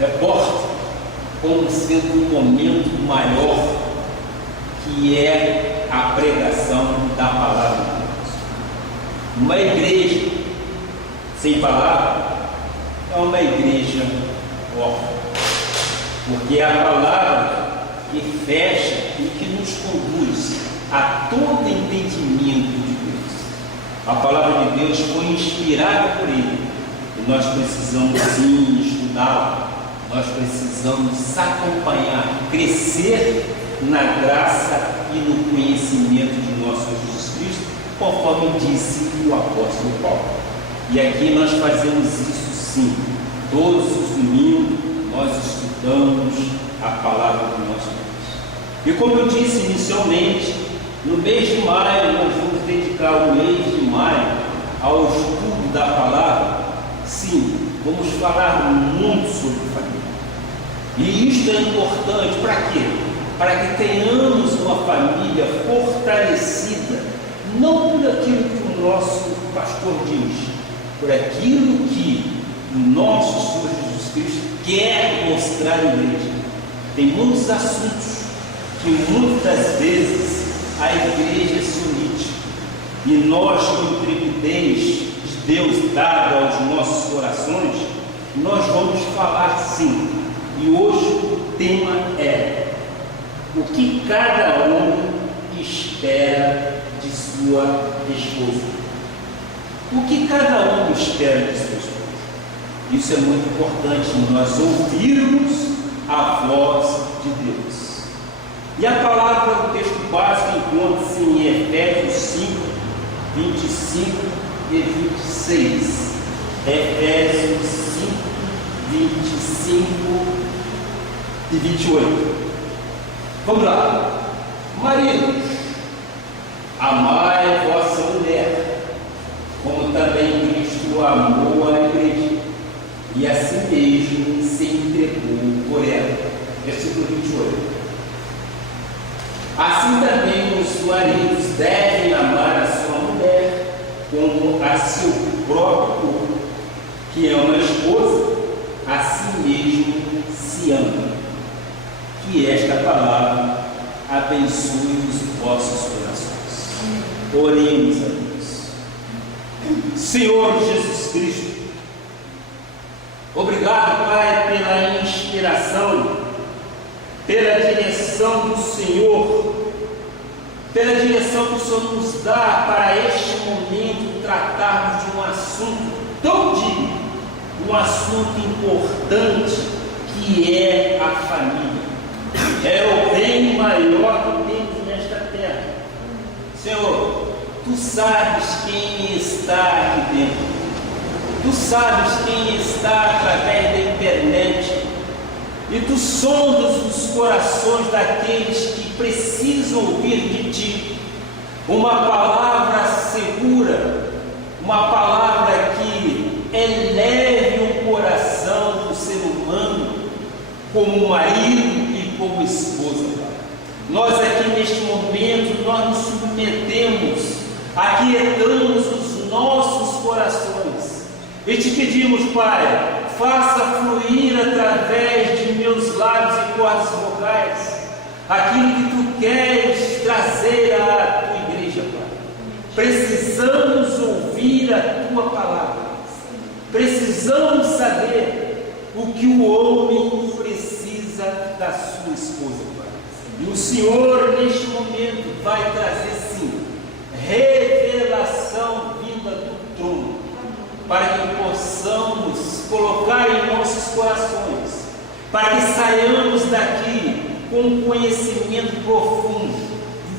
reporta como sendo um momento maior, que é a pregação da palavra de Deus. Uma igreja sem palavra é uma igreja órfã, porque é a palavra que fecha e que nos conduz a todo entendimento de Deus. A palavra de Deus foi inspirada por Ele, e nós precisamos sim estudá-la, nós precisamos acompanhar, crescer na graça e no conhecimento de nosso Jesus Cristo, conforme disse o apóstolo Paulo. E aqui nós fazemos isso sim, todos os domingos nós estudamos a palavra do nosso Deus. E como eu disse inicialmente, no mês de maio nós vamos dedicar o mês de maio ao estudo da palavra. Sim, vamos falar muito sobre família. E isto é importante para quê? Para que tenhamos uma família fortalecida, não por aquilo que o nosso pastor diz, por aquilo que o nosso Senhor Jesus Cristo quer mostrar à igreja. Tem muitos assuntos que muitas vezes a igreja se omite, e nós, com intrepidez de Deus dada aos nossos corações, nós vamos falar sim. E hoje o tema é: o que cada homem espera de sua esposa? O que cada homem espera de sua esposa? Isso é muito importante, nós ouvirmos a voz de Deus. E a palavra, o texto básico, encontra-se em Efésios 5, 25 e 26. Efésios 5, 25 e 28. Vamos lá. Maridos, amai vossa mulher, como também Cristo amou a igreja, e a si mesmo se entregou por ela. Versículo 28. Assim também os maridos devem amar a sua mulher como a seu próprio corpo, que ama a esposa, a si mesmo se ama. Que esta palavra abençoe os vossos corações. Oremos a Deus. Senhor Jesus Cristo, obrigado, Pai, pela inspiração, pela direção do Senhor, pela direção que o Senhor nos dá para este momento tratarmos de um assunto tão digno, um assunto importante, que é a família. É o bem maior que temos nesta terra. Senhor, Tu sabes quem está aqui dentro. Tu sabes quem está através da internet. E Tu sondas os corações daqueles que precisam ouvir de Ti uma palavra segura, uma palavra que eleve o coração do ser humano como marido e como esposa. Nós aqui neste momento, nós nos submetemos, aquietamos os nossos corações e Te pedimos, Pai, faça fluir através de meus lábios e cordas vocais aquilo que Tu queres trazer à Tua igreja, Pai. Precisamos ouvir a Tua palavra. Precisamos saber o que o homem precisa da sua esposa, Pai. E o Senhor, neste momento, vai trazer, sim, revelação vinda do trono, para que possamos colocar em nossos corações, para que saiamos daqui com um conhecimento profundo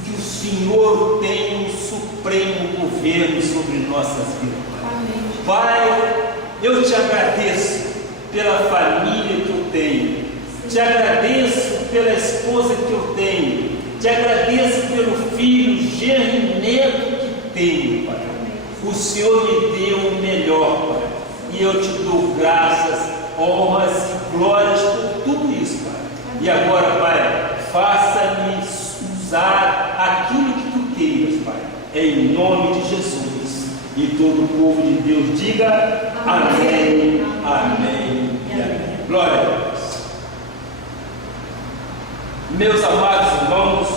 de que o Senhor tem um supremo governo sobre nossas vidas. Amém. Pai, eu Te agradeço pela família que eu tenho, Te agradeço pela esposa que eu tenho, Te agradeço pelo filho, genro e neto que tenho, Pai. O Senhor me deu o melhor, Pai, e eu Te dou graças, honras e glórias por tudo isso, Pai. E agora, Pai, faça-me usar aquilo que Tu queiras, Pai, em nome de Jesus. E todo o povo de Deus diga amém, amém e amém. Glória a Deus. Meus amados irmãos,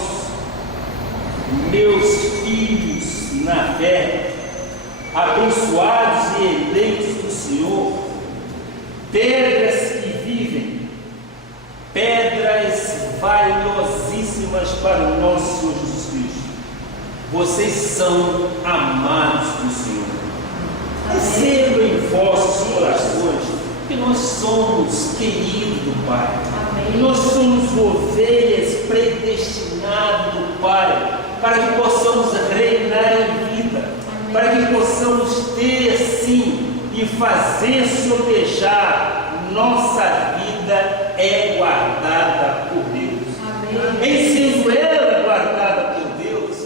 meus filhos na fé, abençoados e eleitos do Senhor, pedras que vivem, pedras valiosíssimas para o nosso Senhor Jesus Cristo. Vocês são amados do Senhor. Recebam em vossos corações que nós somos queridos do Pai. Amém. Nós somos ovelhas predestinadas do Pai, para que possamos reinar em vida. Amém. Para que possamos ter sim e fazer sobejar nossa vida é guardada por Deus. Amém. Em sendo ela guardada por Deus,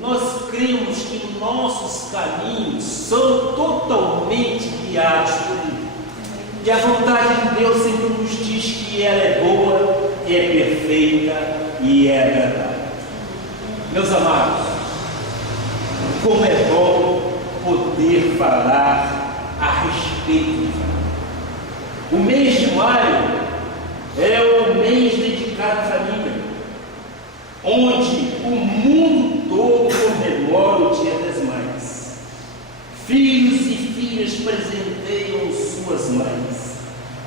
nós cremos que nossos caminhos são totalmente guiados por Ele. E a vontade de Deus sempre nos diz que ela é boa, é perfeita e é agradável. Meus amados, como é bom poder falar a respeito de família. O mês de maio é o mês dedicado à família, onde o mundo todo comemora o Dia das Mães. Filhos e filhas presenteiam suas mães,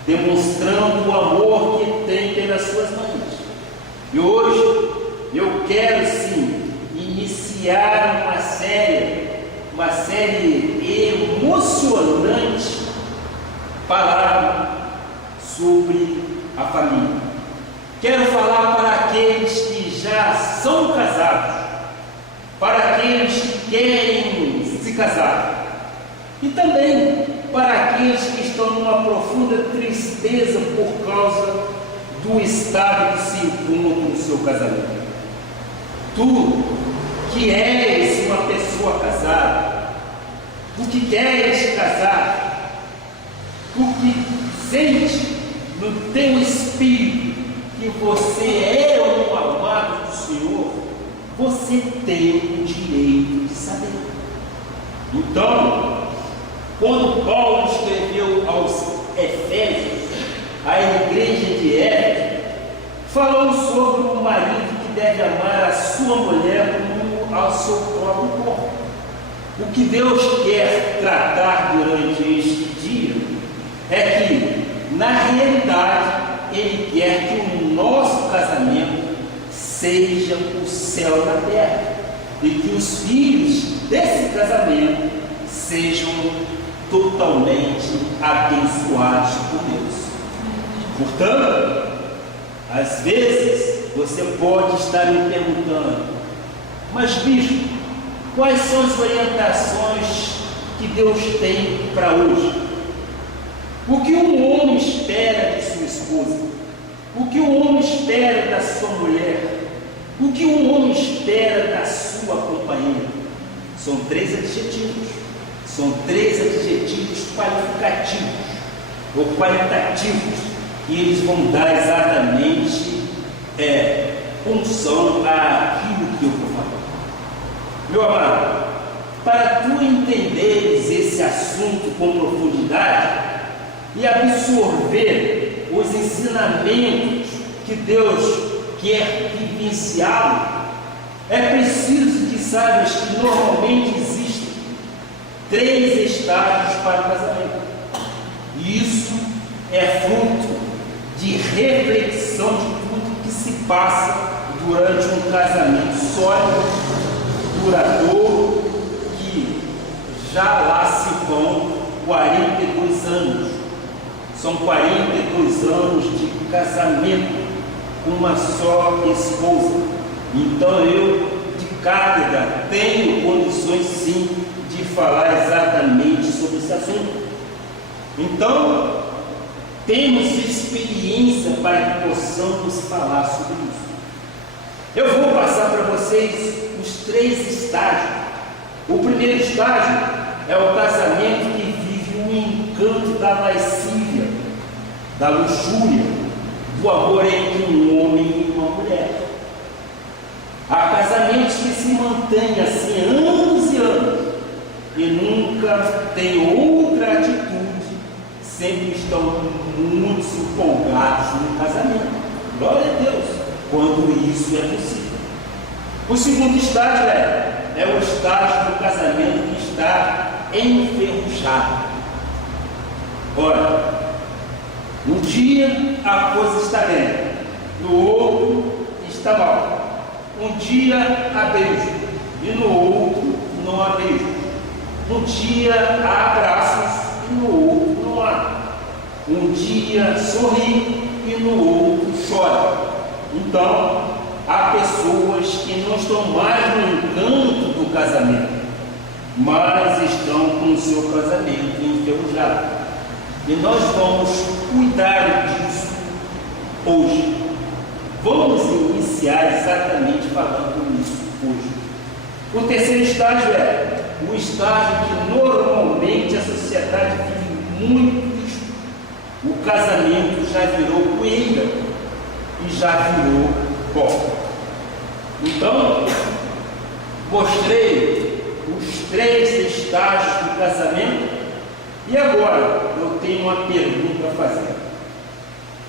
demonstrando o amor que tem pelas suas mães. E hoje eu quero sim iniciar uma série emocionante palavra sobre a família. Quero falar para aqueles que já são casados, para aqueles que querem se casar, e também para aqueles que estão numa profunda tristeza por causa do estado que se encontra no seu casamento. Tu que és uma pessoa casada, tu que queres casar, tu que sente no teu espírito que você é um amado do Senhor, você tem o direito de saber. Então, quando Paulo escreveu aos Efésios, à igreja de Éfeso, falou sobre o marido que deve amar a sua mulher como ao seu próprio corpo. O que Deus quer tratar durante este dia é que, na realidade, Ele quer que o nosso casamento seja o céu na terra e que os filhos desse casamento sejam totalmente abençoados por Deus. Portanto, às vezes você pode estar me perguntando: mas bispo, quais são as orientações que Deus tem para hoje? O que um homem espera de sua esposa? O que um homem espera da sua mulher? O que um homem espera da sua companheira? São três adjetivos. São três adjetivos qualificativos ou qualitativos, e eles vão dar exatamente função àquilo que eu vou falar. Meu amado, para tu entenderes esse assunto com profundidade e absorver os ensinamentos que Deus quer vivenciá-lo, é preciso que saibas que normalmente existem três estágios para o casamento. Isso é fruto de reflexão de tudo que se passa durante um casamento sólido, duradouro, que já lá se vão 42 anos. São 42 anos de casamento com uma só esposa. Então eu, de cátedra, tenho condições sim de falar exatamente sobre esse assunto. Então, temos experiência para que possamos falar sobre isso. Eu vou passar para vocês os três estágios. O primeiro estágio é o casamento que vive o encanto da lascívia, da luxúria, do amor entre um homem e uma mulher. Há casamentos que se mantêm assim anos e anos e nunca têm outra atitude, sempre estão muito empolgados no casamento. Glória a Deus! quando isso é possível. O segundo estágio é o estágio do casamento que está enferrujado. Ora, um dia a coisa está bem, no outro está mal. Um dia há beijo e no outro não há beijo. Um dia há abraços e no outro não há. Um dia sorri e no outro chora. Então, há pessoas que não estão mais no encanto do casamento, mas estão com o seu casamento enferrujado. E nós vamos cuidar disso hoje. Vamos iniciar exatamente falando isso hoje. O terceiro estágio é o estágio que normalmente a sociedade vive muito isso. O casamento já virou poeira e já virou pó. Então, mostrei os 3 estágios do casamento e agora eu tenho uma pergunta a fazer.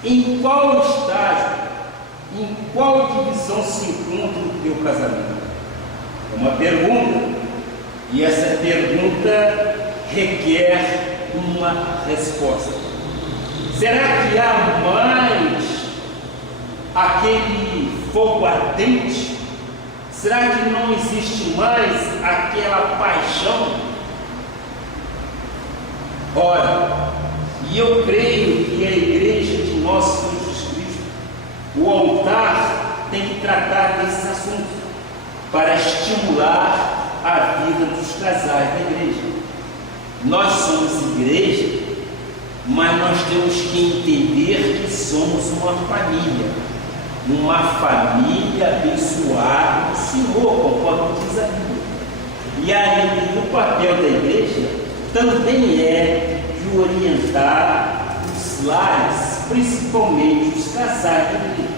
Em qual estágio, em qual divisão se encontra o teu casamento? É uma pergunta e essa pergunta requer uma resposta. Será que há mais aquele fogo ardente? Será que não existe mais aquela paixão? Ora, e eu creio que a igreja de nosso Senhor Jesus Cristo, o altar tem que tratar desses assuntos para estimular a vida dos casais da igreja. Nós somos igreja, mas nós temos que entender que somos uma família abençoada do Senhor, conforme diz a Bíblia. E aí o papel da igreja também é de orientar os lares, principalmente os casais da igreja.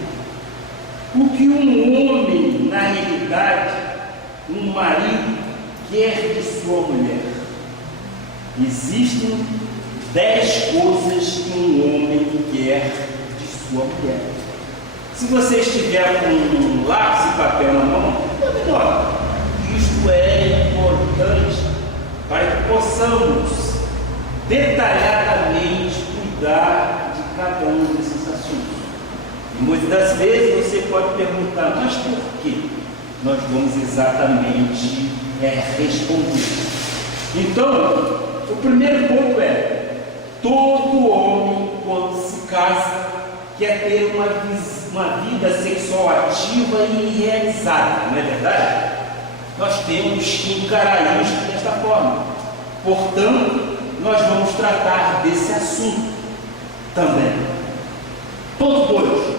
O que um homem, na realidade, um marido, quer de sua mulher? Existem 10 coisas que um homem quer de sua mulher. Se você estiver com um lápis e papel na mão, tome nota. Isto é importante para que possamos detalhadamente cuidar de cada um desses assuntos. E muitas das vezes você pode perguntar, mas por quê? Nós vamos exatamente responder. Então, o primeiro ponto é: todo homem, quando se casa, quer ter uma vida sexual ativa e realizada, não é verdade? Nós temos que encarar isso desta forma. Portanto, nós vamos tratar desse assunto também. Ponto 2.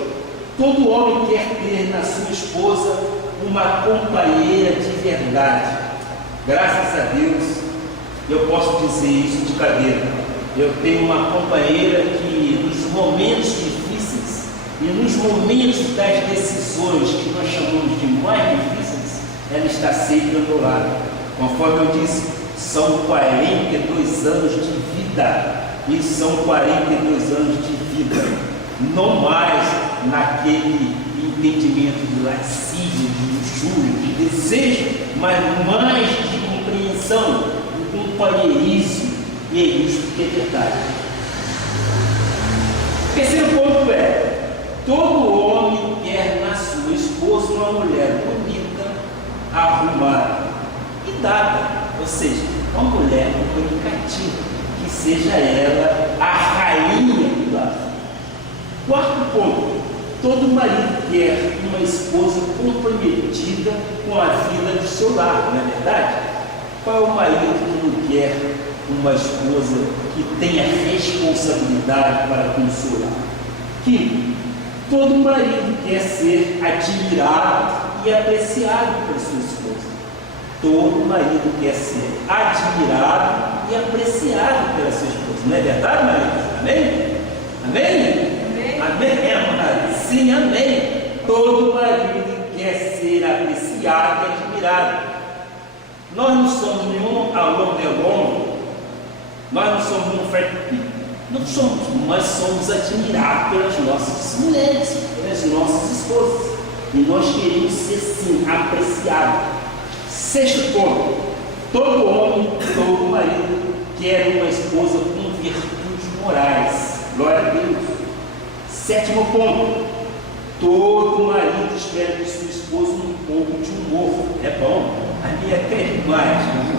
Todo homem quer ter na sua esposa uma companheira de verdade. Graças a Deus, eu posso dizer isso de cadeira. Eu tenho uma companheira que, nos momentos difíceis e nos momentos das decisões que nós chamamos de mais difíceis, ela está sempre ao meu lado. Conforme eu disse, são 42 anos de vida. E são 42 anos de vida. Não mais naquele entendimento de lascívia, de luxúria, de desejo, mas mais de compreensão, de companheirismo. E é isso que é verdade. Terceiro ponto é: todo homem quer na sua esposa uma mulher bonita, arrumada e dada, ou seja, uma mulher comunicativa, que seja ela a rainha do lar. Quarto ponto: todo marido quer uma esposa comprometida com a vida do seu lar, não é verdade? Qual é o marido que não quer uma esposa que tenha responsabilidade para com o seu lar? Quinto: todo marido quer ser admirado e apreciado por sua esposa. Todo marido quer ser admirado e apreciado pela sua esposa, não é verdade, marido? Amém? Amém? Amém, amado? Sim, amém. Todo marido quer ser apreciado e admirado. Nós não somos nenhum Alain Delon, nós não somos nenhum Fred Pitt, não somos, mas somos admirados pelas nossas mulheres, pelas das nossas esposas. E nós queremos ser, sim, apreciados. Sexto ponto: todo homem, todo marido quer uma esposa com virtudes morais. Glória a Deus. Sétimo ponto: todo marido espera de sua esposa um pouco de humor. É bom, a minha é demais.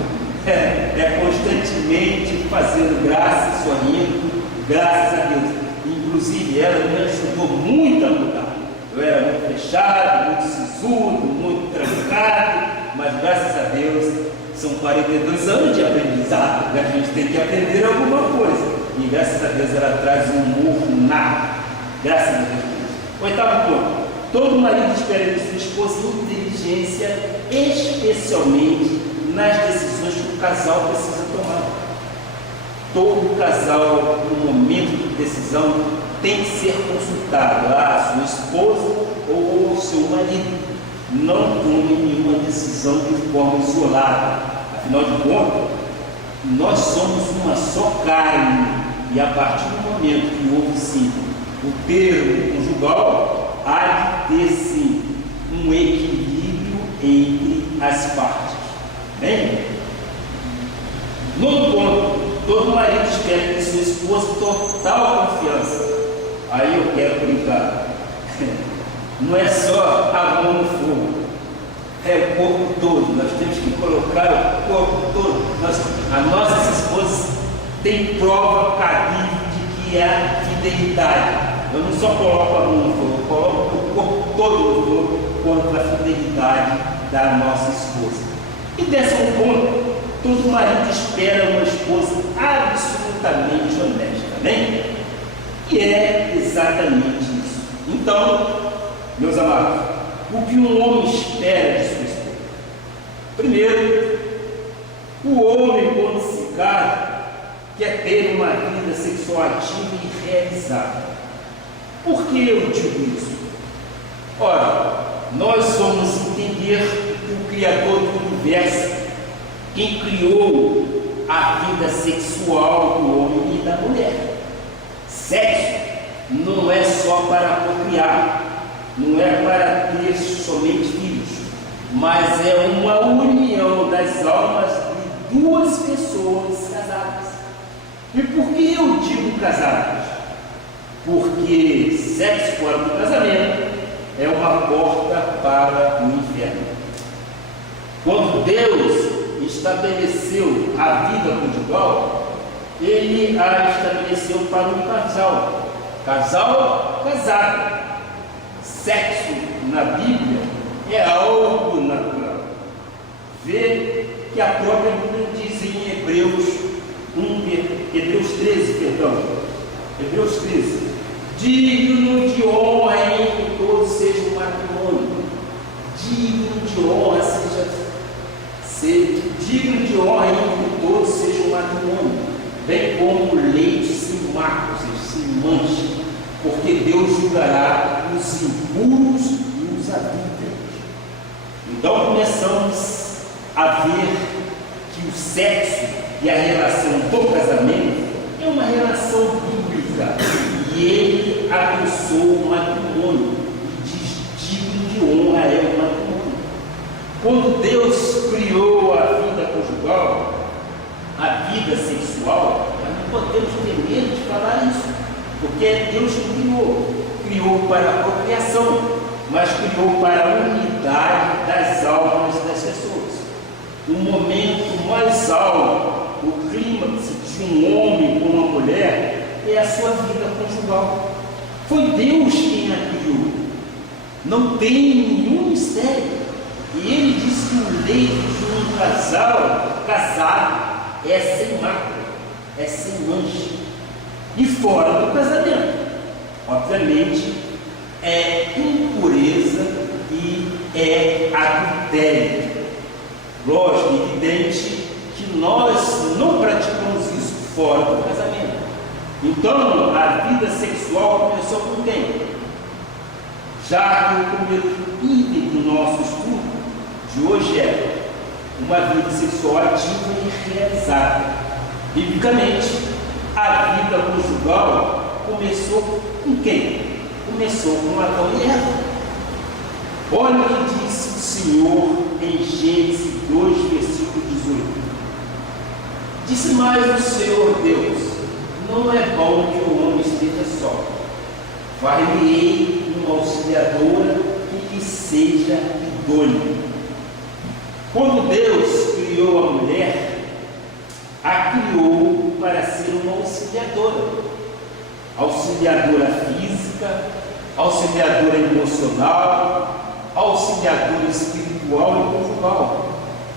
É constantemente fazendo graça, sorrindo, graças a Deus. Inclusive, ela me ajudou muito a mudar. Eu era muito fechado, muito sisudo, muito trancado, mas graças a Deus, são 42 anos de aprendizado, né? A gente tem que aprender alguma coisa. E graças a Deus ela traz um humor nato. Graças a Deus. Oitavo ponto: todo marido espera de sua esposa inteligência, especialmente nas decisões que o casal precisa tomar. Todo casal, no momento de decisão, tem que ser consultado a sua esposa ou o seu marido. Não tome nenhuma decisão de forma isolada. Afinal de contas, nós somos uma só carne, e a partir do momento que houve, sim, o termo conjugal, há de ter, sim, um equilíbrio entre as partes. Bem? Nono ponto: todo marido espera de sua esposa total confiança. Aí eu quero brincar. Não é só a mão no fogo, é o corpo todo. Nós temos que colocar o corpo todo. As nossas esposas têm prova cabível de que é fidelidade. Eu não só coloco a mão no fogo, eu coloco o corpo todo no fogo contra a fidelidade da nossa esposa. E décimo ponto: todo marido espera uma esposa absolutamente honesta, né? E é exatamente isso. Então, meus amados, o que um homem espera de sua esposa? Primeiro, o homem, quando se casa, quer ter uma vida sexual ativa e realizada. Por que eu digo isso? Ora, nós somos entender que o Criador do Universo, quem criou a vida sexual do homem e da mulher. Sexo não é só para procriar, não é para ter somente filhos, mas é uma união das almas de duas pessoas casadas. E por que eu digo casados? Porque sexo fora do casamento é uma porta para o inferno. Quando Deus estabeleceu a vida conjugal, Ele a estabeleceu para um casal casado. Sexo na Bíblia é algo natural. Vê que a própria Bíblia diz em Hebreus 13, digno de honra em que todos sejam um matrimônio. Digno de honra digno de honra em que todos sejam um matrimônio, bem como o leite sem marca, ou seja, sem mancha, porque Deus julgará os impuros e os adúlteros. Então começamos a ver que o sexo e a relação do casamento é uma relação bíblica, e Ele abençoou o matrimônio e diz: digno de honra é o matrimônio. Quando Deus criou a vida conjugal, a vida sexual, nós não podemos ter medo de falar isso, porque Deus criou para a procriação, mas criou para a unidade das almas das pessoas. O momento mais alto, o clímax de um homem com uma mulher é a sua vida conjugal. Foi Deus quem a criou, não tem nenhum mistério. E Ele diz que o leito de um casal casado é sem mácula, é sem mancha. E fora do casamento, obviamente, é impureza e é adultério. Lógico, evidente que nós não praticamos isso fora do casamento. Então, a vida sexual começou com quem? Já que o primeiro item do nosso estudo de hoje é uma vida sexual ativa e realizada. Biblicamente, a vida conjugal começou com quem? começou com Adão e Eva. Olha o que disse o Senhor em Gênesis 2, versículo 18. Disse mais o Senhor Deus: não é bom que o homem esteja só. Far-lhe-ei uma auxiliadora que lhe seja idônea. Quando Deus criou a mulher, a criou para ser uma auxiliadora física, auxiliadora emocional, auxiliadora espiritual e conjugal.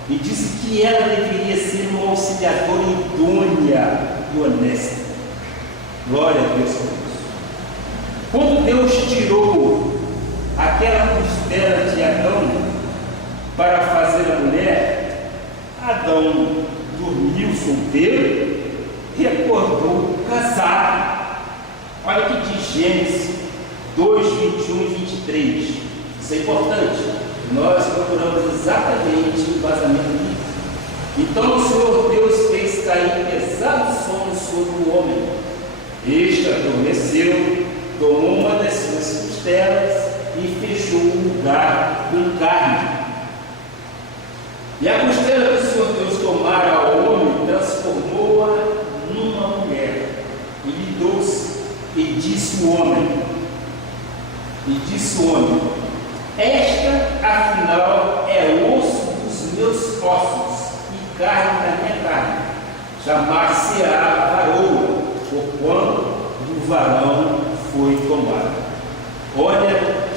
E disse que ela deveria ser uma auxiliadora idônea e honesta. Glória a Deus por isso. Quando Deus tirou aquela costela de Adão para fazer a mulher, Adão dormiu solteiro e acordou casado. Olha o que diz Gênesis 2, 21 e 23. Isso é importante. Nós procuramos exatamente o embasamento disso. Então o Senhor Deus fez cair pesado sono sobre o homem. Este adormeceu, tomou uma das suas costelas e fechou o lugar com carne. E a costela que o Senhor Deus tomara ao homem transformou-a numa mulher. E lhe trouxe, e disse o homem, esta afinal é osso dos meus ossos e carne da minha carne. Chamar-se-á varoa, porquanto do varão foi tomada. Olha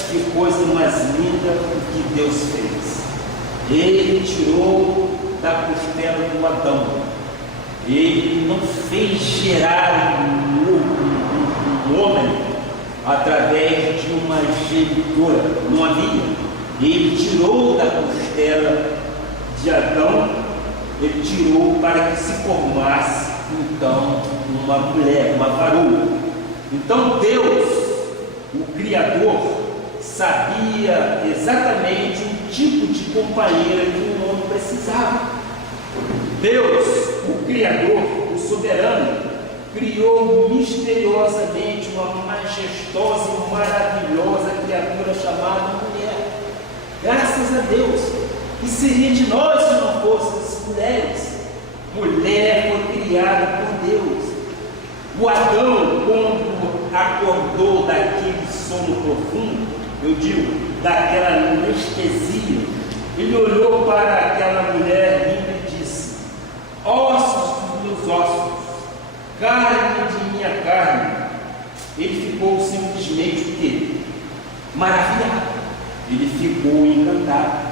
que coisa mais linda que Deus fez. Ele tirou da costela do Adão. Ele não fez gerar um homem através de uma genitora. Não havia. Ele tirou da costela de Adão, ele tirou para que se formasse então uma mulher, uma varoa. Então Deus, o Criador, sabia exatamente o tipo de companheira que um homem precisava. Deus, o Criador, o soberano, criou misteriosamente uma majestosa e maravilhosa criatura chamada mulher. Graças a Deus. Que seria de nós se não fôssemos mulheres? Mulher foi criada por Deus. O Adão, quando acordou daquele sono profundo, eu digo, daquela anestesia, ele olhou para aquela mulher linda e disse: ossos dos meus ossos, carne de minha carne. Ele ficou simplesmente o quê? Maravilhado. Ele ficou encantado.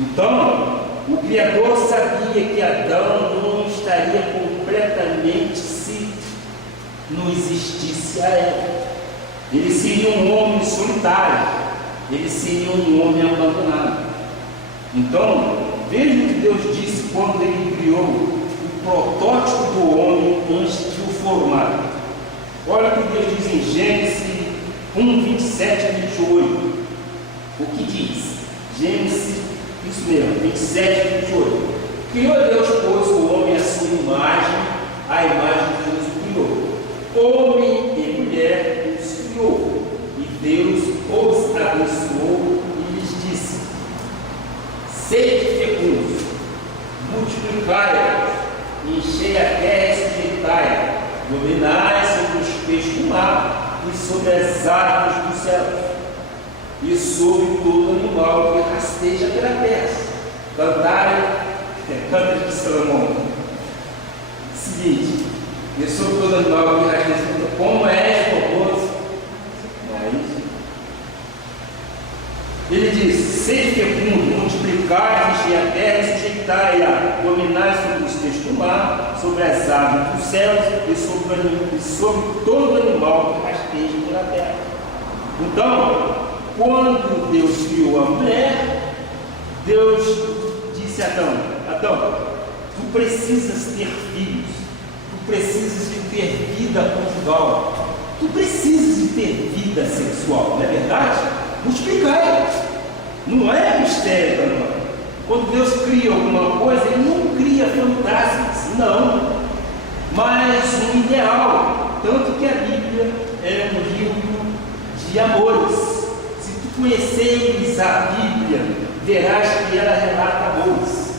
Então, o Criador sabia que Adão não estaria completamente se não existisse a ela. Ele seria um homem solitário. Ele seria um homem abandonado. Então, veja o que Deus disse quando ele criou o protótipo do homem antes de o formar. Olha o que Deus diz em Gênesis 1, 27 a 28. O que diz? Gênesis, isso mesmo, 27 a 28. Criou Deus, pois, o homem à sua imagem, a imagem de Deus o criou. Homem e mulher os criou. E Deus os abençoou e lhes disse: sede fecundos, multiplicai-vos, enchei a terra e sujeitai-a, dominai sobre os peixes do mar e sobre as aves dos céus, e sobre todo animal que rasteja pela terra. Canta de Salomão. Seguinte, e sobre todo animal que rasteja, como é formoso. Ele diz: sede fecundo, multiplicai, enchei a terra e sujeitai-a, dominai sobre os peixes do mar, sobre as aves dos céus e sobre todo animal que rasteja pela terra. Então, quando Deus criou a mulher, Deus disse a Adão: Adão, tu precisas ter filhos, tu precisas de ter vida conjugal, tu precisas de ter vida sexual, não é verdade? Multiplicai. Não é mistério para nós. Quando Deus cria alguma coisa, Ele não cria fantasmas, não, mas um ideal. Tanto que a Bíblia é um livro de amores. Se tu conheceres a Bíblia, verás que ela relata amores.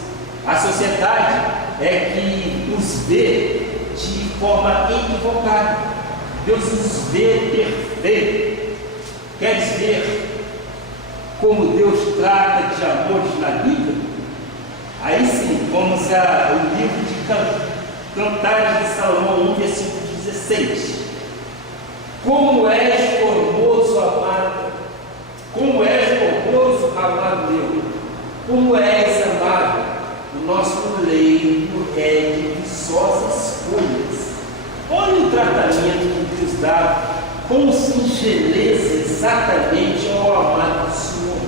A sociedade é que nos vê de forma equivocada. Deus nos vê perfeito. Queres ver como Deus trata de amores na Bíblia? Aí sim, vamos ao livro de Cantares de Salomão 1, versículo 16. Como és formoso, amado, como és formoso, amado meu, como és amado, o nosso leito é de viçosas folhas. Olha o tratamento que Deus dá com singeleza exatamente ao amado do Senhor.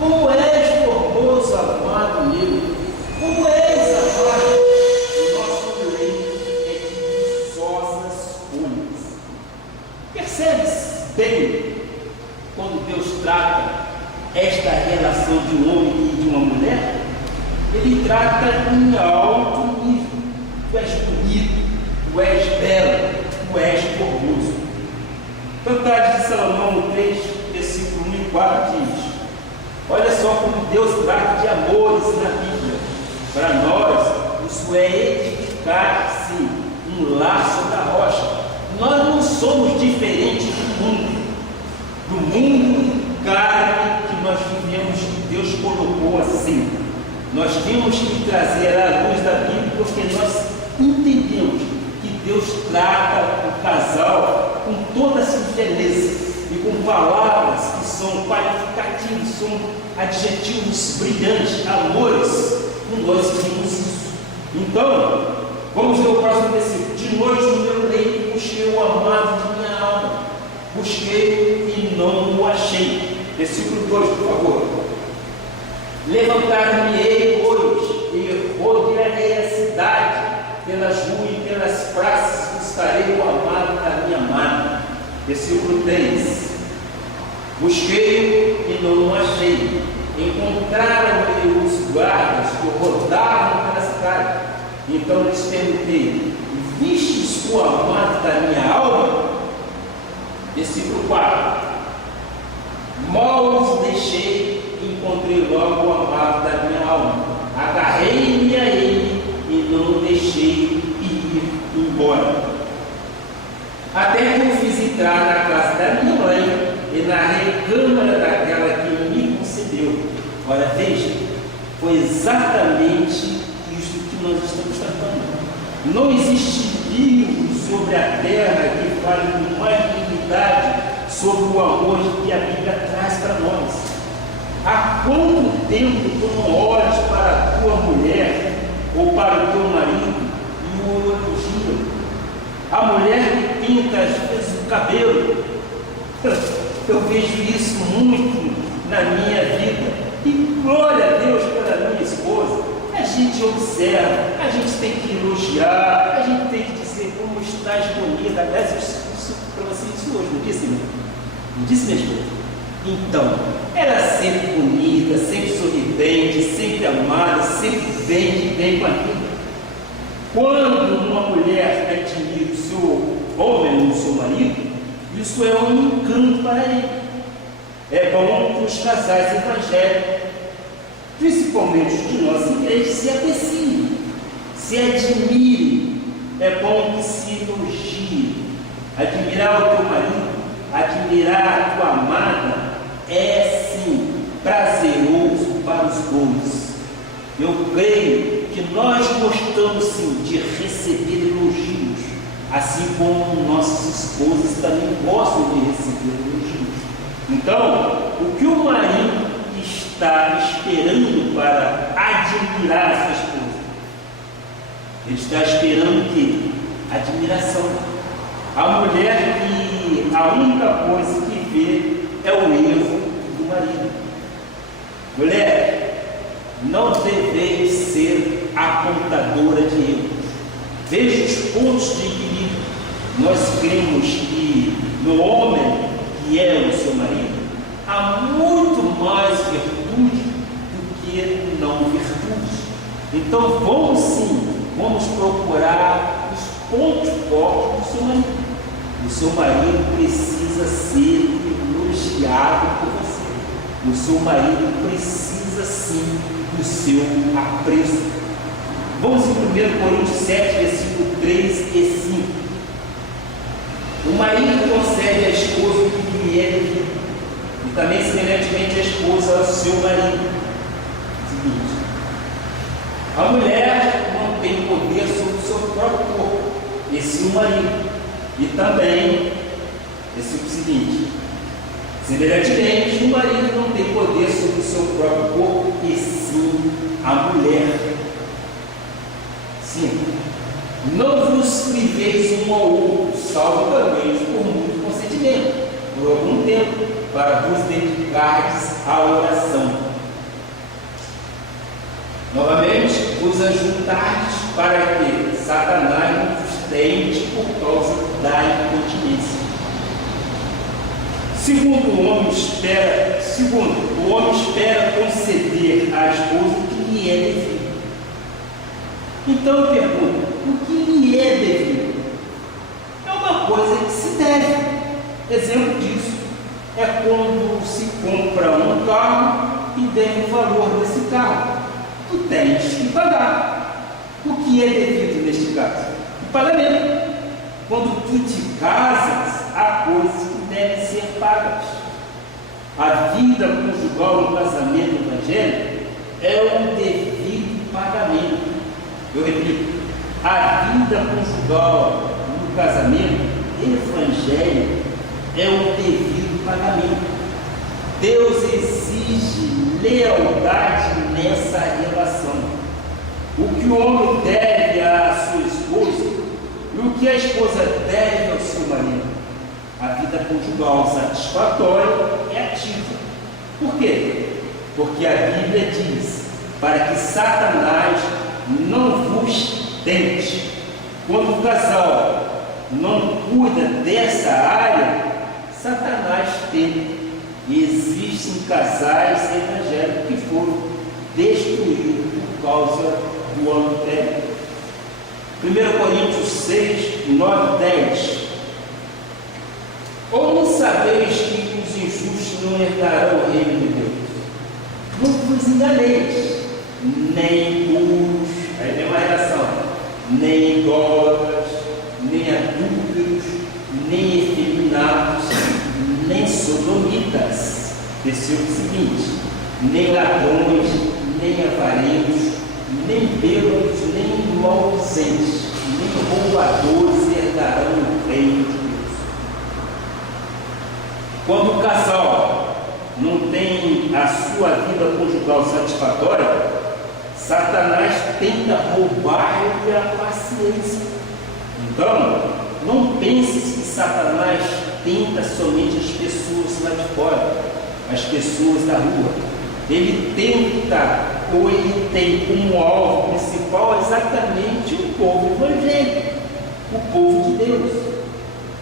Como és formoso, amado meu, como és amado, o nosso leito é de viçosas folhas. Percebes bem quando Deus trata esta relação de um homem e de uma mulher? Ele trata em alto nível. Tu és bonito, tu és belo, tu és formoso. Cantares de Salomão 3, versículo 1 e 4 diz: olha só como Deus trata de amores na Bíblia. Para nós, isso é edificar, sim, um laço da rocha. Nós não somos diferentes do mundo carne que nós vivemos, que Deus colocou assim. Nós temos que trazer à luz da Bíblia, porque nós entendemos que Deus trata o casal com toda a singeleza e com palavras que são qualificativos, são adjetivos brilhantes, amores, e nós vimos isso. Então, vamos ler o próximo versículo. De noite no meu leito busquei o amado de minha alma, busquei e não o achei. Versículo 2, por favor. Levantar-me-ei, pois, e rodearei a cidade, pelas ruas e pelas praças buscarei o amado da minha amada. Versículo 3. Busquei e não o achei. Encontraram-me os guardas que rodavam pela cidade. Então lhes perguntei: vistes o amado da minha alma? Versículo 4. Mal os deixei, encontrei logo o amado da minha alma. Agarrei-me a ele e não o deixei ir embora. Até que o fiz entrar na casa da minha mãe e na recâmara daquela que me concedeu. Ora, veja, foi exatamente isto que nós estamos tratando. Não existe livro sobre a terra que fale com mais dignidade sobre o amor que a Bíblia traz para nós. Há quanto tempo tu não olhas para a tua mulher ou para o teu marido e o elogia? A mulher que pinta às vezes o cabelo, eu vejo isso muito na minha vida, e glória a Deus pela minha esposa. A gente observa, a gente tem que elogiar, a gente tem que dizer como estás bonita. Aliás, eu disse para você isso hoje, não disse, né? Não disse, minha esposa? Então, ela sempre bonita, sempre sorridente, sempre amada, sempre bem com a vida. Quando uma mulher admira o seu homem ou o seu marido, isso é um encanto para ele. É bom que os casais evangélicos, principalmente os de nossa igreja, se apreciem, se admirem. É bom que se elogie. Admirar o teu marido, admirar a tua amada, é sim prazeroso para os dois. Eu creio que nós gostamos sim de receber elogios, assim como nossas esposas também gostam de receber elogios. Então, o que o marido está esperando para admirar a sua esposa? Ele está esperando o quê? Admiração. A mulher que a única coisa que vê é o erro do marido. Mulher, não deveis ser apontadora de erros. Veja os pontos de equilíbrio. Nós cremos que no homem, que é o seu marido, há muito mais virtude do que não virtude. Então vamos procurar os pontos fortes do seu marido. O seu marido precisa ser elogiado. o seu marido precisa sim do seu apreço. Vamos em 1 Coríntios 7, versículo 3 e 5. O marido concede à esposa o que lhe é devido, e também semelhantemente a esposa ao seu marido. Seguinte: a mulher não tem poder sobre o seu próprio corpo, e sim o marido. E também, versículo seguinte: semelhantemente, o marido não tem poder sobre o seu próprio corpo, e sim a mulher. 5. Não vos priveis um ao outro, salvo também por muito consentimento, por algum tempo, para vos dedicardes à oração. Novamente, vos ajuntardes para que Satanás não vos tente por causa da incontinência. Segundo, o homem espera conceder à esposa o que lhe é devido. Então eu pergunto: o que lhe é devido? É uma coisa que se deve. Exemplo disso é quando se compra um carro e deve o valor desse carro. Tu tens que pagar. O que é devido neste caso? O pagamento. Quando tu te casas, há coisas que devem ser pagas. A vida conjugal no casamento evangélico é um devido pagamento. Eu repito, a vida conjugal no casamento evangélico é um devido pagamento. Deus exige lealdade nessa relação. O que o homem deve à sua esposa e o que a esposa deve ao seu marido. A vida conjugal satisfatória é ativa. Por quê? Porque a Bíblia diz para que Satanás não vos tente. Quando o casal não cuida dessa área, Satanás tenta. Existem casais evangélicos que foram destruídos por causa do adultério. 1 Coríntios 6, 9 e 10. Ou não sabeis que os injustos não herdarão o reino de Deus? Não vos enganeis, nem impuros, aí tem uma relação, nem idólatras, nem adúlteros, nem efeminados, nem sodomitas. Versículo seguinte: nem ladrões, nem avarentos, nem bêbados, nem maldizentes, nem roubadores herdarão o reino de Deus. Quando o casal não tem a sua vida conjugal satisfatória, Satanás tenta roubar-lhe a paciência. Então, não penses que Satanás tenta somente as pessoas lá de fora, as pessoas da rua. Ele tenta, ou ele tem como alvo principal exatamente o povo evangélico, o povo de Deus.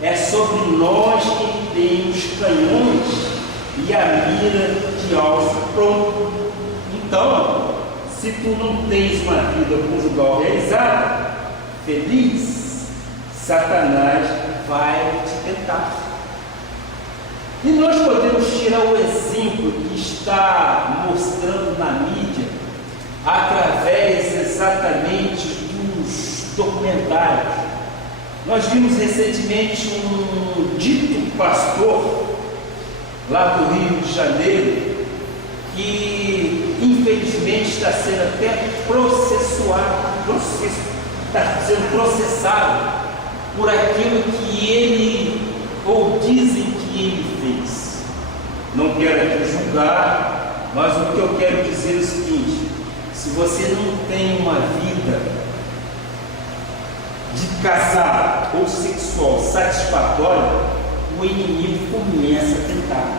É sobre nós que ele tem os canhões e a mira de alça pronto. Então, se tu não tens uma vida conjugal realizada, feliz, Satanás vai te tentar. E nós podemos tirar o exemplo que está mostrando na mídia, através exatamente dos documentários. Nós vimos recentemente um dito pastor, lá do Rio de Janeiro, que infelizmente está sendo até está sendo processado por aquilo que ele, ou dizem que ele fez. Não quero aqui julgar, mas o que eu quero dizer é o seguinte: se você não tem uma vida de casar ou sexual satisfatória, o inimigo começa a tentar.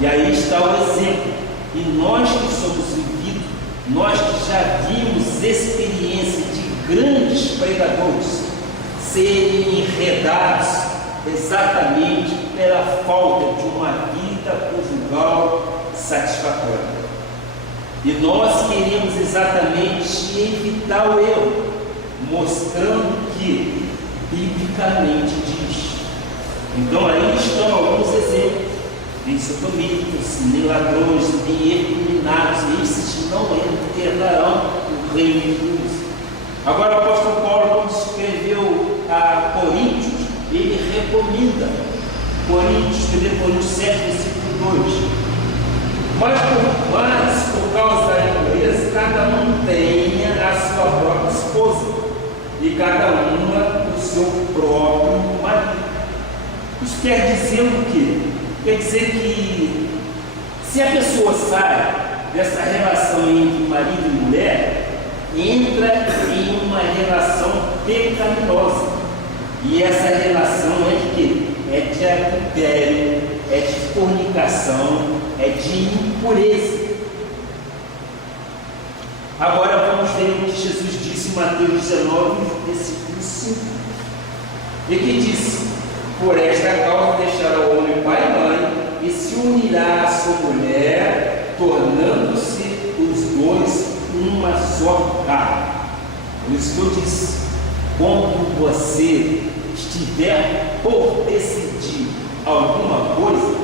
E aí está o exemplo. E nós que somos vividos, nós que já vimos experiência de grandes pregadores serem enredados exatamente pela falta de uma vida conjugal satisfatória. E nós queremos exatamente evitar o erro, mostrando que biblicamente diz. Então aí estão alguns exemplos. nem sodomitas, nem ladrões, nem efeminados, esses não entrarão no reino de Deus. Agora, o apóstolo Paulo, quando escreveu a Coríntios, ele recomenda, Coríntios 7, versículo 2. Mas por causa da impureza, cada um tenha a sua própria esposa, e cada uma o seu próprio marido. Isso quer dizer o quê? Quer dizer que se a pessoa sai dessa relação entre marido e mulher, entra em uma relação pecaminosa. E essa relação é de quê? É de adultério, é de fornicação, é de impureza. Agora vamos ver o que Jesus disse em Mateus 19, versículo 5. E que diz: por esta causa deixará o homem pai e mãe, e se unirá à sua mulher, tornando-se os dois uma só carne. Por isso que eu disse, quando você estiver por decidir alguma coisa,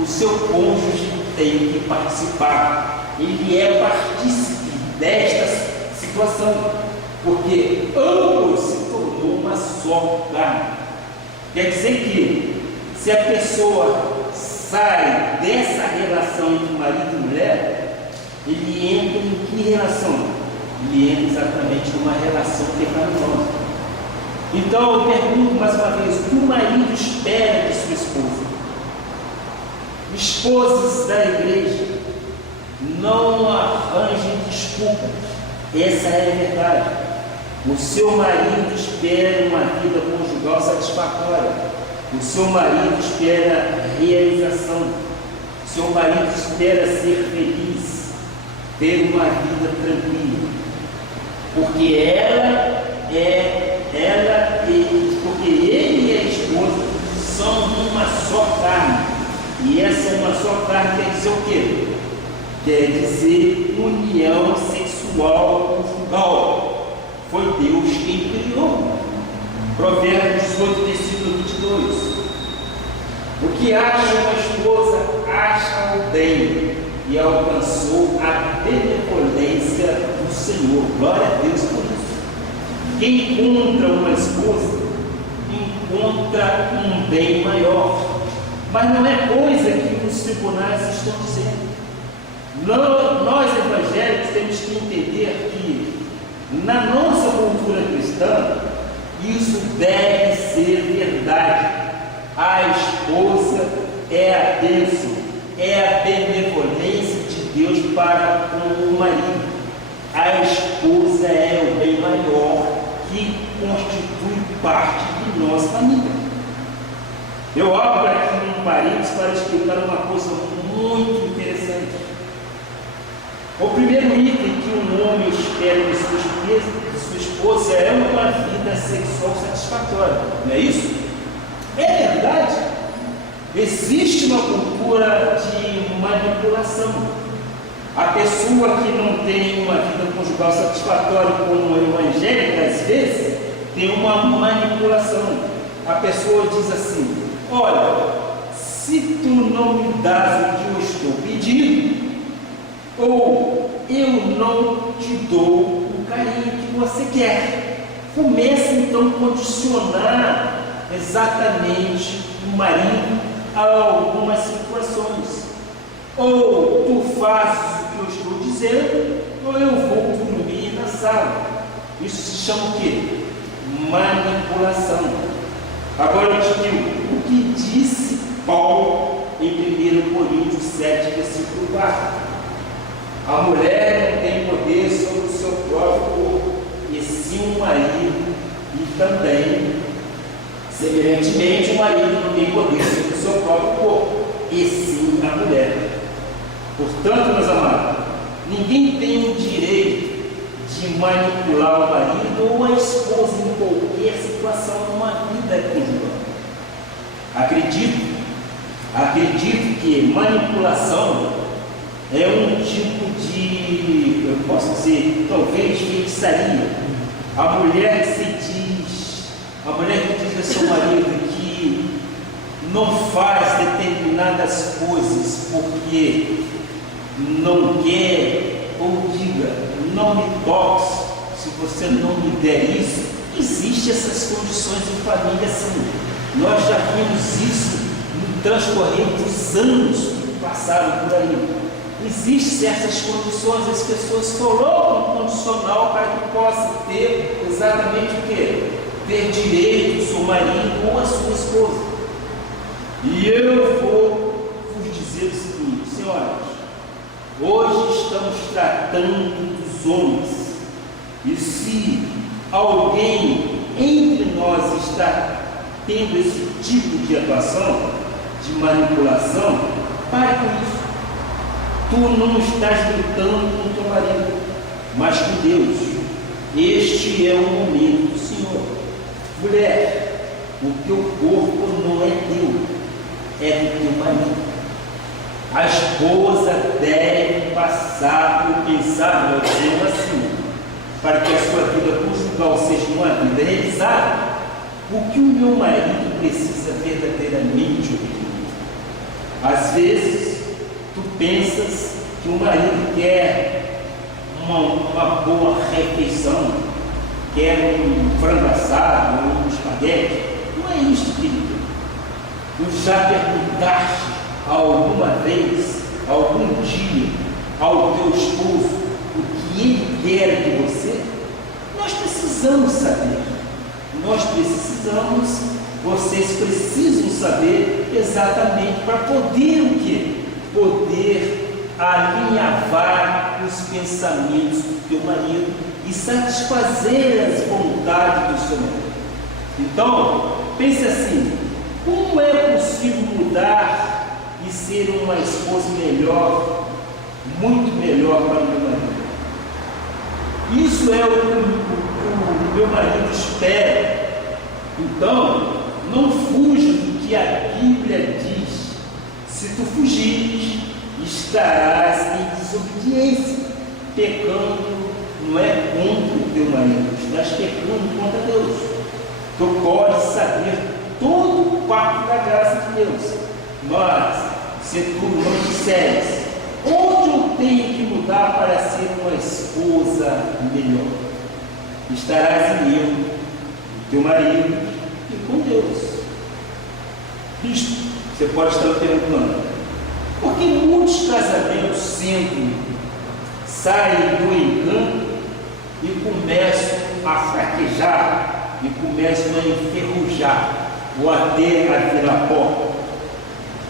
o seu cônjuge tem que participar. Ele é partícipe desta situação, porque ambos se tornou uma só carne. Quer dizer que, se a pessoa sai dessa relação entre marido e mulher, ele entra em que relação? Ele entra exatamente numa relação pecaminosa. Então eu pergunto mais uma vez: o que o marido espera de sua esposa? Esposas da igreja, não arranjem desculpas. Essa é a verdade. O seu marido espera uma vida conjugal satisfatória. O seu marido espera realização. O seu marido espera ser feliz, ter uma vida tranquila. Porque porque ele e a esposa são uma só carne. E essa uma só carne quer dizer o quê? Quer dizer união sexual conjugal. Foi Deus quem criou. Provérbios 18, versículo 22. O que acha uma esposa, acha o bem, e alcançou a benevolência do Senhor. Glória a Deus por isso. Quem encontra uma esposa, encontra um bem maior. Mas não é coisa que os tribunais estão dizendo. Nós evangélicos temos que entender que, na nossa cultura cristã, isso deve ser verdade. A esposa é a bênção, é a benevolência de Deus para com o marido. A esposa é o bem maior que constitui parte de nossa família. Eu abro aqui um parênteses para explicar uma coisa muito interessante. O primeiro item que um homem espera de sua esposa é uma vida sexual satisfatória, não é isso? É verdade. Existe uma cultura de manipulação. A pessoa que não tem uma vida conjugal satisfatória como evangélica, às vezes, tem uma manipulação. A pessoa diz assim: olha, se tu não me dás o que eu estou pedindo, ou eu não te dou o carinho que você quer. Começa então a condicionar exatamente o marido a algumas situações. Ou tu fazes o que eu estou dizendo, ou eu vou dormir na sala. Isso se chama o quê? Manipulação. Agora eu te digo, o que disse Paulo em 1 Coríntios 7, versículo 4? A mulher não tem poder sobre o seu próprio corpo, e sim o marido, e também, semelhantemente, o marido não tem poder sobre o seu próprio corpo, e sim a mulher. Portanto, meus amados, ninguém tem o direito de manipular o marido ou a esposa em qualquer situação numa vida conjugal. Acredito que manipulação é um tipo de, eu posso dizer, talvez feitiçaria. A mulher que diz ao seu marido que não faz determinado determinadas coisas porque não quer, ou diga, não me toque, se você não me der isso. Existem essas condições de família, sim. Nós já vimos isso no transcorrer dos anos que passaram por aí. Existem certas condições, as pessoas colocam um condicional para que possa ter exatamente o quê? Ter direito ao seu marido ou à sua esposa. E eu vou vos dizer o seguinte, senhoras, hoje estamos tratando dos homens. E se alguém entre nós está tendo esse tipo de atuação, de manipulação, pare com isso. Tu não estás lutando com o teu marido, mas com Deus. Este é o momento do Senhor. Mulher, o teu corpo não é teu, é do teu marido. A esposa deve passar por pensar, eu digo assim, para que a sua vida conjugal seja uma vida realizada, o que o meu marido precisa verdadeiramente ouvir. Às vezes, tu pensas que o marido quer uma boa refeição, quer um frango assado ou um espaguete. Não é isso, querido. Tu já perguntaste alguma vez, algum dia, ao teu esposo o que ele quer de você? Nós precisamos saber. Nós precisamos, vocês precisam saber exatamente para poder o quê? Poder alinhavar os pensamentos do teu marido e satisfazer as vontades do seu marido. Então, pense assim, como é possível mudar e ser uma esposa melhor, muito melhor para o meu marido? Isso é o que o meu marido espera. Então, não fuja do que a Bíblia diz. Se tu fugires, estarás em desobediência, pecando, não é contra o teu marido, estás pecando contra Deus. Tu podes saber todo o pacto da graça de Deus, mas se tu não disseres onde eu tenho que mudar para ser uma esposa melhor, estarás em erro do teu marido e com Deus. Isto você pode estar perguntando, por que muitos casamentos sempre saem do encanto e começam a fraquejar e começam a enferrujar ou até a virar pó?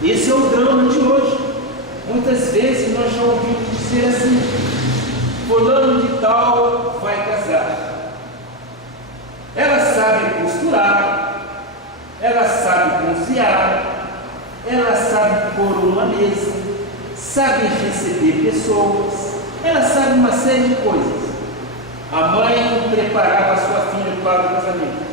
Esse é o drama de hoje. Muitas vezes nós já ouvimos dizer assim, fulano de tal vai casar. Ela sabe costurar, ela sabe cozinhar, ela sabe pôr uma mesa, sabe receber pessoas, ela sabe uma série de coisas. A mãe preparava a sua filha para o casamento.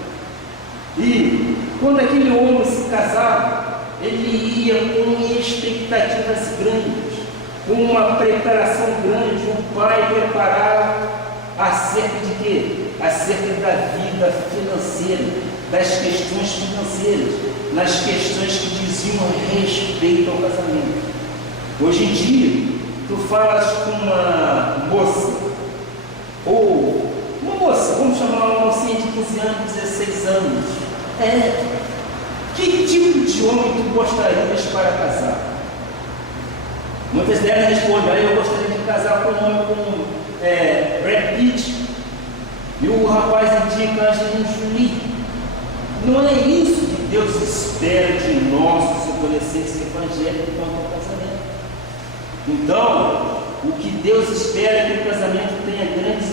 E quando aquele homem se casava, ele ia com expectativas grandes, com uma preparação grande. O pai preparava acerca de quê? Acerca da vida financeira, das questões financeiras, nas questões que diziam respeito ao casamento. Hoje em dia, tu falas com uma moça, ou uma moça, vamos chamar uma mocinha de 15 anos, 16 anos. Que tipo de homem tu gostarias para casar? Muitas delas respondem, eu gostaria de casar com um homem como Brad Pitt, e o rapaz indica Angelina Jolie. Não é isso que Deus espera de nós, os adolescentes evangélicos, quanto ao casamento. Então, o que Deus espera é que o casamento tenha grandes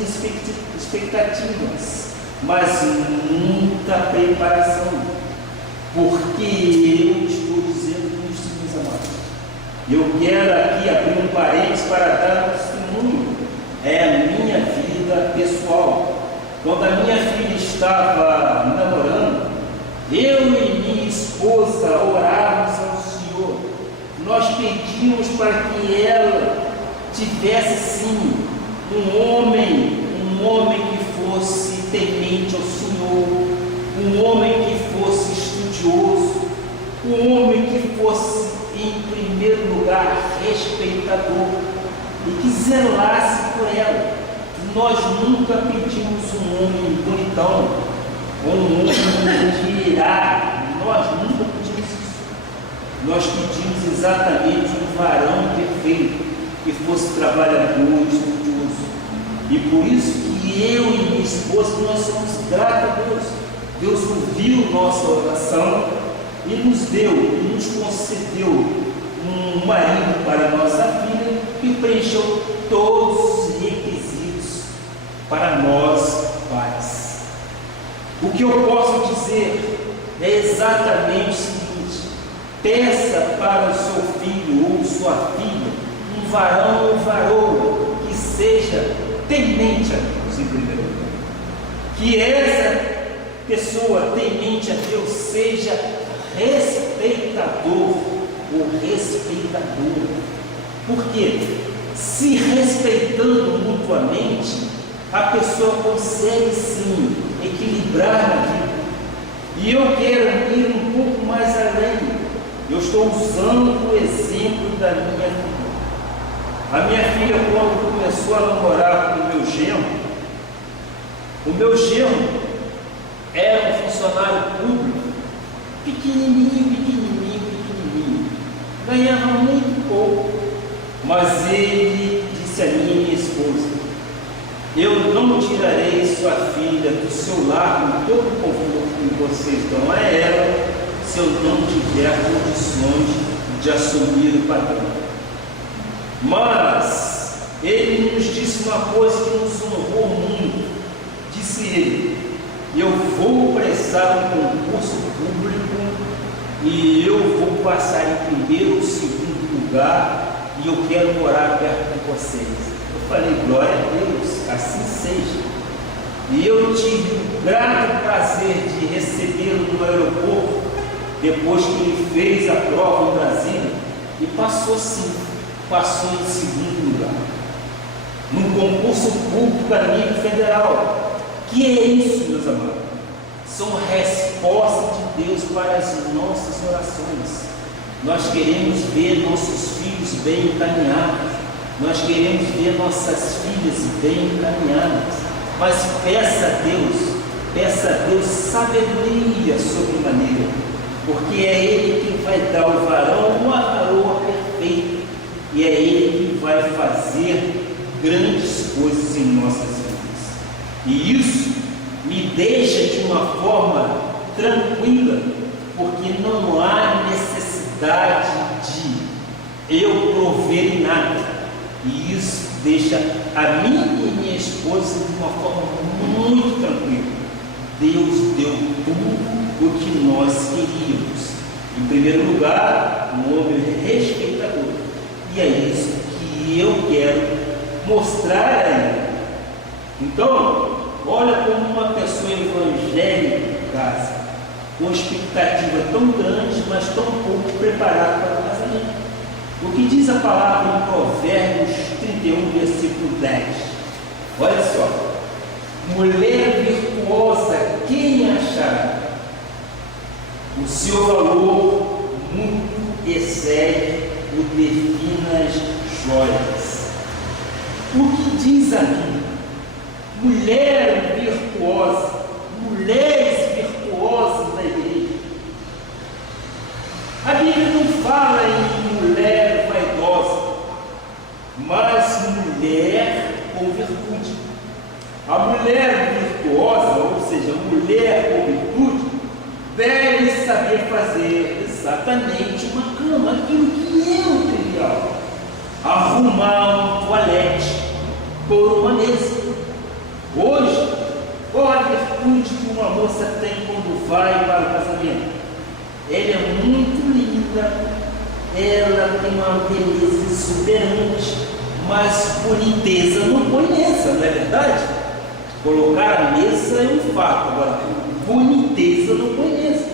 expectativas, mas muita preparação. Porque eu estou dizendo isso, meus amados. Eu quero aqui abrir um parênteses para dar um testemunho. É a minha vida pessoal. Quando a minha filha estava namorando, eu e minha esposa orávamos ao Senhor. Nós pedimos para que ela tivesse sim um homem que fosse temente ao Senhor, um homem que fosse estudioso, um homem que fosse zelasse por ela. Nós nunca pedimos um homem bonitão, ou um homem de irá. Nós nunca pedimos isso. Nós pedimos exatamente um varão perfeito, que fosse trabalhador, estudioso. E por isso que eu e minha esposa, nós somos gratos a Deus. Deus ouviu nossa oração e nos deu, e nos concedeu um marido para nossa filha, que preencheu todos os requisitos para nós, pais. O que eu posso dizer é exatamente o seguinte: peça para o seu filho ou sua filha um varão ou varoa que seja temente a Deus, em primeiro lugar. Que essa pessoa temente a Deus seja respeitador ou respeitadora. Porque se respeitando mutuamente, a pessoa consegue sim equilibrar a vida. E eu quero ir um pouco mais além. Eu estou usando o exemplo da minha filha. A minha filha, quando começou a namorar com o meu genro era um funcionário público, pequenininho, ganhava muito pouco, mas ele disse a mim e minha esposa: eu não tirarei sua filha do seu lar com todo o conforto que vocês dão a ela, se eu não tiver condições de assumir o padrão. Mas ele nos disse uma coisa que nos honrou muito. Disse ele: eu vou prestar um concurso público e eu vou passar em primeiro ou segundo lugar e eu quero morar perto de vocês. Eu falei: glória a Deus, assim seja. E eu tive o grato prazer de recebê-lo no aeroporto, depois que ele fez a prova em Brasília, e passou sim, passou em segundo lugar, num concurso público a nível federal. Que é isso, meus amados? São respostas de Deus para as nossas orações. Nós queremos ver nossos filhos bem encaminhados, nós queremos ver nossas filhas bem encaminhadas, mas peça a Deus sabedoria sobremaneira, porque é Ele que vai dar o varão ou a varoa perfeita, e é Ele que vai fazer grandes coisas em nossas vidas. E isso me deixa de uma forma tranquila, porque não há necessidade de eu prover em nada. E isso deixa a mim e minha esposa de uma forma muito tranquila. Deus deu tudo o que nós queríamos. Em primeiro lugar, um homem respeitador. E é isso que eu quero mostrar a ele. Então, olha como uma pessoa evangélica em casa, com expectativa tão grande, mas tão pouco preparada para o casamento. O que diz a palavra em Provérbios 31, versículo 10? Olha só: mulher virtuosa, quem achará? O seu valor muito excede o de finas joias. O que diz a Bíblia? Mulher virtuosa, mulheres virtuosas da igreja. A Bíblia não fala em mulher vaidosa, mas mulher com virtude. A mulher virtuosa, ou seja, mulher com virtude, deve saber fazer exatamente uma cama, aquilo que é o trivial. Arrumar um toalete, pôr uma mesa. Hoje, qual a virtude que uma moça tem quando vai para o casamento? Ela é muito linda, ela tem uma beleza exuberante, mas boniteza não põe nessa, não é verdade? Colocar a mesa é um fato, agora boniteza não põe nessa.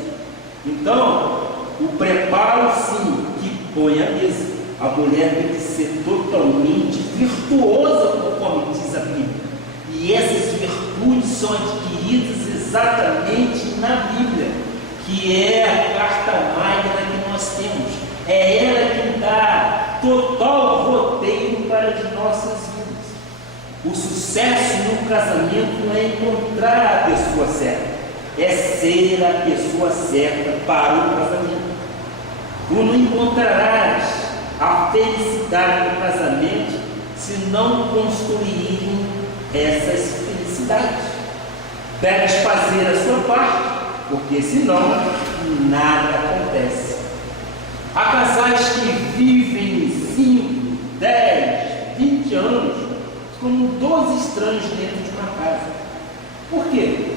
Então, o preparo sim que põe a mesa. A mulher tem que ser totalmente virtuosa, conforme diz a Bíblia. E essas virtudes são adquiridas exatamente na Bíblia, que é a carta magna que nós temos. É ela que dá total roteiro para as nossas O sucesso no casamento não é encontrar a pessoa certa, é ser a pessoa certa para o casamento. Tu não encontrarás a felicidade no casamento se não construírem essas felicidades. Deves fazer a sua parte, porque senão nada acontece. Há casais que vivem 5, 10, 20 anos como dois estranhos dentro de uma casa. Por quê?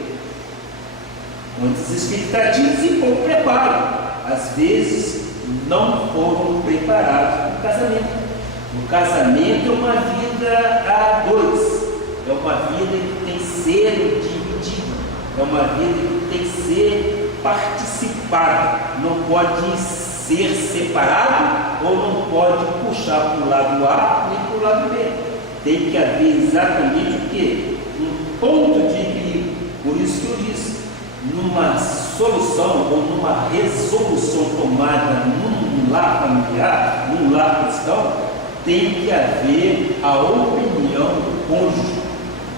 Muitas expectativas e pouco preparo. Às vezes não foram preparados para o casamento. O casamento é uma vida a dois, é uma vida que tem que ser dividida, é uma vida que tem que ser participada, não pode ser separado ou não pode puxar para o lado A nem para o lado B. Tem que haver exatamente o quê? Um ponto de equilíbrio. Por isso que eu disse, numa solução ou numa resolução tomada num lar familiar, num lar cristão, tem que haver a opinião do cônjuge,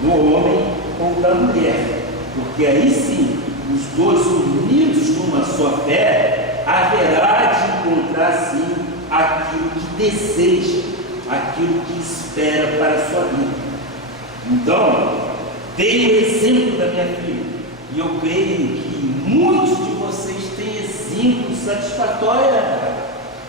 do homem ou da mulher, porque aí sim, os dois unidos numa só fé, haverá de encontrar sim aquilo que deseja, aquilo que espera para a sua vida. Então, dei o exemplo da minha filha, e eu creio que muitos de vocês têm exemplos satisfatórios.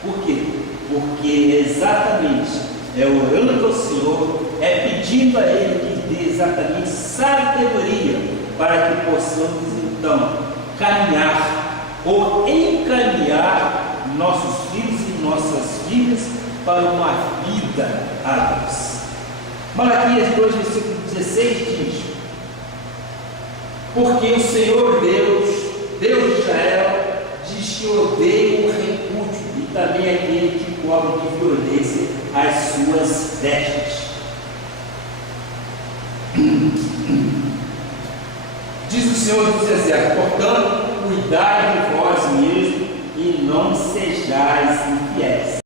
Por quê? Porque exatamente é orando ao Senhor, é pedindo a Ele que dê exatamente sabedoria para que possamos então caminhar ou encaminhar nossos filhos e nossas filhas para uma vida a Deus. Malaquias 2, versículo 16 diz: porque o Senhor Deus de Israel, diz que odeia o repúdio e também aquele que cobre de violência as suas vestes. Diz o Senhor dos Exércitos: portanto, cuidai de vós mesmos e não sejais infiéis.